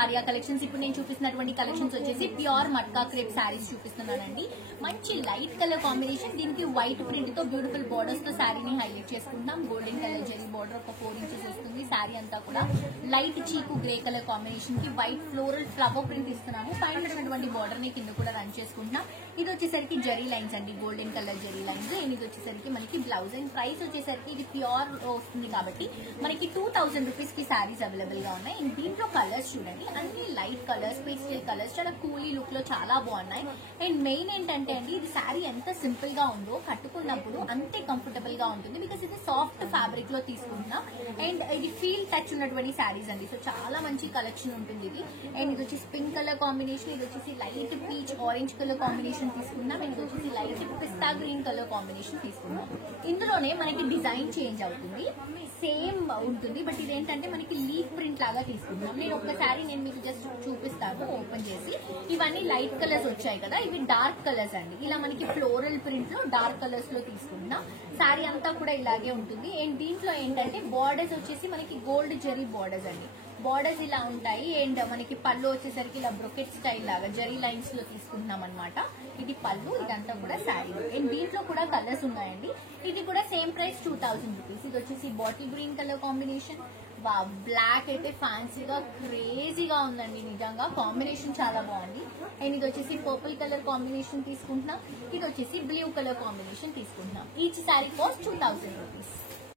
Arya collections. ఇప్పుడు నేను చూపిస్తున్నటువంటి కలెక్షన్స్ వచ్చేసి ప్యూర్ మట్కా క్రేప్ శారీస్ చూపిస్తున్నానండి. మంచి లైట్ కలర్ కాంబినేషన్, దీనికి వైట్ ప్రింట్ తో బ్యూటిఫుల్ బోర్డర్స్ తో శారీని హైలైట్ చేసుకుంటాం. గోల్డెన్ కలర్ జరీ బోర్డర్ ఒక 4 ఇంచెస్ వస్తుంది. శారీ అంతా కూడా లైట్ చీకు గ్రే కలర్ కాంబినేషన్ కి వైట్ ఫ్లోరల్ ఫ్లవర్ ప్రింట్ ఇస్తున్నాము. పైన ఉన్నటువంటి బోర్డర్ ని కింద కూడా రన్ చేసుకుంటున్నాం. ఇది వచ్చేసరికి జరీ లైన్స్ అండి, గోల్డెన్ కలర్ జరీ లైన్స్. ఇది వచ్చేసరికి మనకి బ్లౌజ్ అండ్ ప్రైస్ వచ్చేసరికి ఇది ప్యూర్ వస్తుంది కాబట్టి మనకి 2000 రూపీస్ కి శారీస్ అవైలబుల్ గా ఉన్నాయి. దీంట్లో కలర్స్ చూడండి, అన్ని లైట్ కలర్స్, పేస్టల్ కలర్స్, చాలా కూలీ లుక్ లో చాలా బాగున్నాయి. అండ్ మెయిన్ ఏంటంటే అండి, ఇది శారీ ఎంత సింపుల్ గా ఉందో కట్టుకున్నప్పుడు అంతే కంఫర్టబుల్ గా ఉంటుంది. బికాస్ ఇది సాఫ్ట్ ఫ్యాబ్రిక్ లో తీసుకుంటున్నాం. అండ్ ఇది ఫీల్ టచ్ ఉన్నటువంటి శారీస్ అండి. సో చాలా మంచి కలెక్షన్ ఉంటుంది ఇది. అండ్ ఇది వచ్చేసి పింక్ కలర్ కాంబినేషన్, ఇది వచ్చేసి light peach orange colour combination తీసుకున్నాం. ఇది వచ్చేసి లైట్ పిస్తా గ్రీన్ కలర్ కాంబినేషన్ తీసుకున్నాం. ఇందులోనే మనకి డిజైన్ చేంజ్ అవుతుంది, సేమ్ ఉంటుంది, బట్ ఇదేంటంటే మనకి లీఫ్ ప్రింట్ లాగా తీసుకుంటున్నాం. నేను ఒక్కసారి నేను మీకు జస్ట్ చూపిస్తాను ఓపెన్ చేసి. ఇవన్నీ లైట్ కలర్స్ వచ్చాయి కదా, ఇవి డార్క్ కలర్స్ అండి. ఇలా మనకి ఫ్లోరల్ ప్రింట్ లో డార్క్ కలర్స్ లో తీసుకుంటున్నాం. శారీ అంతా కూడా ఇలాగే ఉంటుంది. అండ్ దీంట్లో ఏంటంటే బార్డర్స్ వచ్చేసి మనకి గోల్డ్ జరీ బార్డర్స్ అండి. బార్డర్స్ ఇలా ఉంటాయి. అండ్ మనకి పళ్ళు వచ్చేసరికి ఇలా బ్రొకెట్ స్టైల్ లాగా జరీ లైన్స్ లో తీసుకుంటున్నాం అనమాట. ఇది పళ్ళు, ఇదంతా కూడా శారీ. అండ్ దీంట్లో కూడా కలర్స్ ఉన్నాయండి. ఇది కూడా సేమ్ ప్రైస్ 2000 రూపీస్. ఇది వచ్చేసి bottle green colour combination. Black అయితే ఫ్యాన్సీగా క్రేజీగా ఉందండి, నిజంగా కాంబినేషన్ చాలా బాగుంది. అండ్ ఇది వచ్చేసి పర్పుల్ కలర్ కాంబినేషన్ తీసుకుంటున్నాం. ఇది వచ్చేసి బ్లూ కలర్ కాంబినేషన్ తీసుకుంటున్నాం. Each sari cost 2000 rupees.